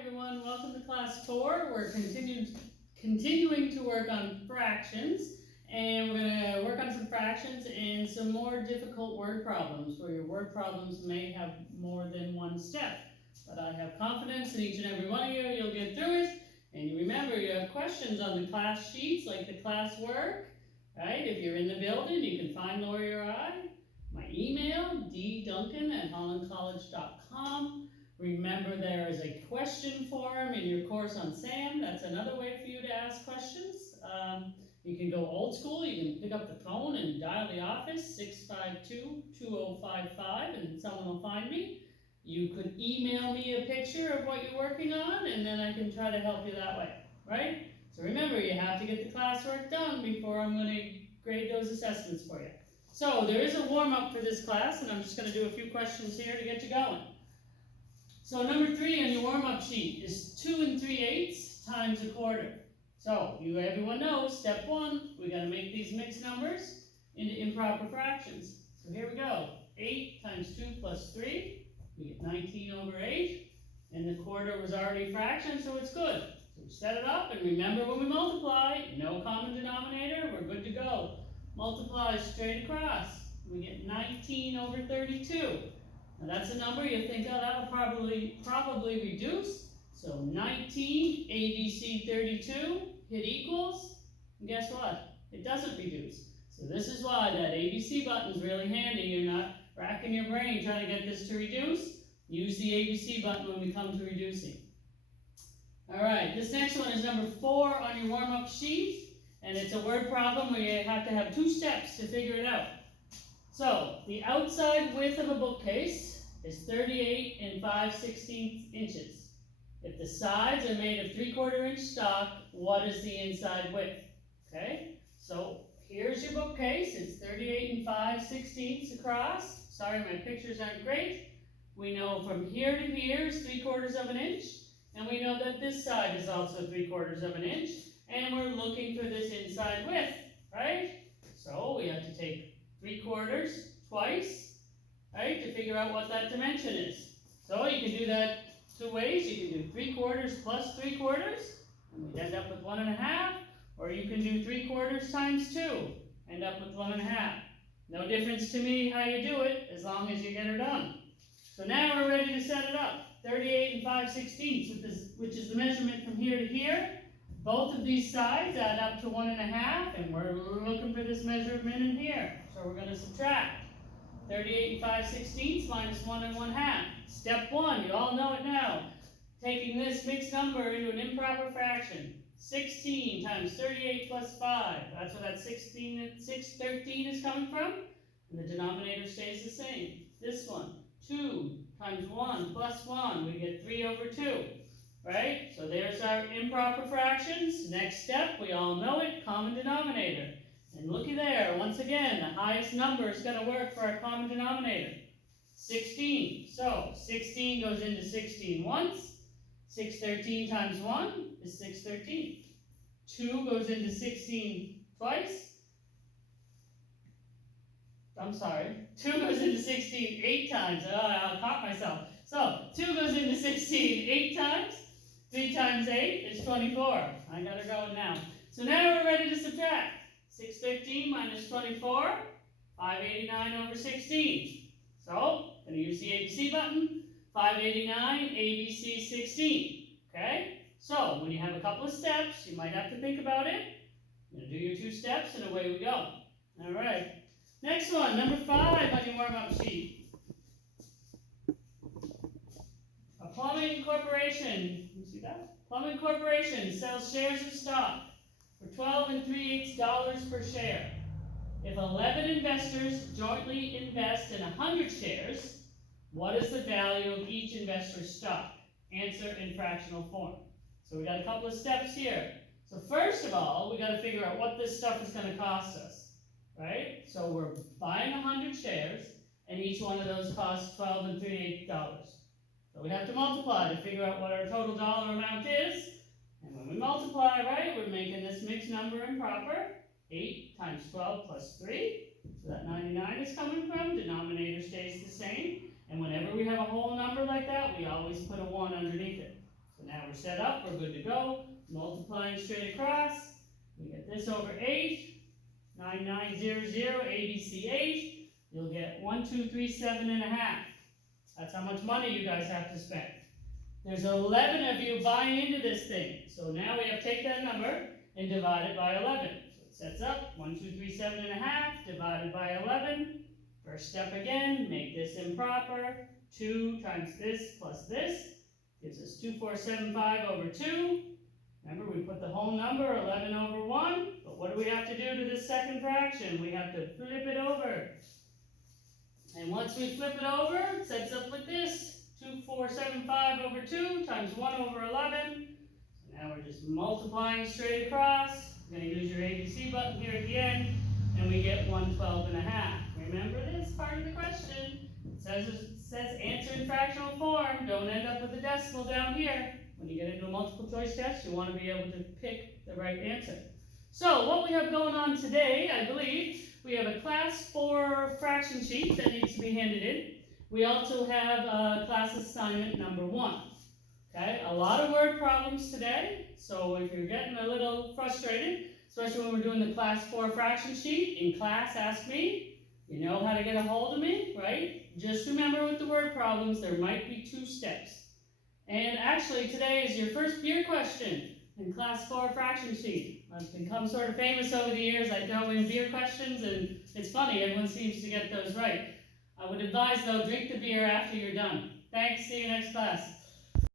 everyone, welcome to class 4. We're continuing to work on fractions, and we're going to work on some fractions and some more difficult word problems, where your word problems may have more than one step. But I have confidence in each and every one of you, you'll get through it. And remember, you have questions on the class sheets, like the class work, right? If you're in the building, you can find Lori or I. My email, dduncan@hollandcollege.com. Remember, there is a question form in your course on SAM. That's another way for you to ask questions. You can go old school. You can pick up the phone and dial the office, 652-2055, and someone will find me. You could email me a picture of what you're working on, and then I can try to help you that way, right? So remember, you have to get the classwork done before I'm going to grade those assessments for you. So there is a warm-up for this class, and I'm just going to do a few questions here to get you going. So number 3 on your warm-up sheet is 2 3/8 times a quarter. So everyone knows, step 1, we got to make these mixed numbers into improper fractions. So here we go. 8 times 2 plus 3, we get 19 over 8, and the quarter was already a fraction, so it's good. So we set it up, and remember when we multiply, no common denominator, we're good to go. Multiply straight across, we get 19 over 32. Now that's a number you think, oh, that'll probably reduce. So 19, ABC 32, hit equals, and guess what? It doesn't reduce. So this is why that ABC button is really handy. You're not racking your brain trying to get this to reduce. Use the ABC button when we come to reducing. Alright, this next one is number 4 on your warm-up sheet, and it's a word problem where you have to have 2 steps to figure it out. So, the outside width of a bookcase is 38 5/16 inches. If the sides are made of 3/4 inch stock, what is the inside width? Okay, so here's your bookcase. It's 38 5/16 across. Sorry, my pictures aren't great. We know from here to here is 3/4 of an inch, and we know that this side is also 3/4 of an inch, and we're looking for this inside width, right? So we have to take 3/4 twice, right, to figure out what that dimension is. So you can do that 2 ways. You can do 3/4 plus 3/4, and we end up with 1.5, or you can do 3/4 times 2, end up with 1.5. No difference to me how you do it, as long as you get her done. So now we're ready to set it up. 38 5/16, which is the measurement from here to here. Both of these sides add up to 1.5, and we're looking for this measurement in here. So we're going to subtract 38 5/16 minus 1 1/2. Step 1, you all know it now. Taking this mixed number into an improper fraction. 16 times 38 plus 5. That's where that 613 is coming from. And the denominator stays the same. This one, 2 times 1 plus 1. We get 3 over 2. Right? So there's our improper fractions. Next step, we all know it, common denominator. And looky there, once again, the highest number is going to work for our common denominator. 16. So 16 goes into 16 once. 613 times 1 is 613. 2 goes into 16 twice. I'm sorry. 2 goes into 16 8 times. Oh, I caught myself. So 2 goes into 16 8 times. 3 times 8 is 24. I got her going now. So now we're ready to subtract. 613 minus 24, 589 over 16. So, going to use the ABC button. 589, ABC 16. Okay? So, when you have a couple of steps, you might have to think about it. You're going to do your 2 steps, and away we go. Alright. Next one, number 5 on your warm-up sheet. A plumbing corporation, you see that? Plumbing corporation sells shares of stock for $12 3/8 per share. If 11 investors jointly invest in 100 shares, what is the value of each investor's stock? Answer in fractional form. So we got a couple of steps here. So first of all, we got to figure out what this stuff is going to cost us, right? So we're buying 100 shares, and each one of those costs $12 3/8. So we have to multiply to figure out what our total dollar amount is. And when we multiply, right, we're making this mixed number improper. 8 times 12 plus 3. So that 99 is coming from. Denominator stays the same. And whenever we have a whole number like that, we always put a 1 underneath it. So now we're set up, we're good to go. Multiplying straight across, we get this over 8, 9900, ABCH, you'll get 1237.5. That's how much money you guys have to spend. There's 11 of you buying into this thing. So now we have to take that number and divide it by 11. So it sets up 1237.5 divided by 11. First step again, make this improper. 2 times this plus this gives us 2475 over 2. Remember, we put the whole number, 11 over 1. But what do we have to do to this second fraction? We have to flip it over. And once we flip it over, it sets up like this. 2475 over 2 times 1 over 11. So now we're just multiplying straight across. You're going to use your ABC button here at the end. And we get 112.5. Remember this part of the question. It says answer in fractional form. Don't end up with a decimal down here. When you get into a multiple choice test, you want to be able to pick the right answer. So what we have going on today, I believe, we have a class 4 fraction sheet that needs to be handed in. We also have class assignment number 1. Okay, a lot of word problems today. So if you're getting a little frustrated, especially when we're doing the class 4 fraction sheet, in class, ask me. You know how to get a hold of me, right? Just remember with the word problems, there might be 2 steps. And actually, today is your first beer question in class 4 fraction sheet. I've become sort of famous over the years. I throw in beer questions, and it's funny, everyone seems to get those right. I would advise, though, drink the beer after you're done. Thanks, see you next class.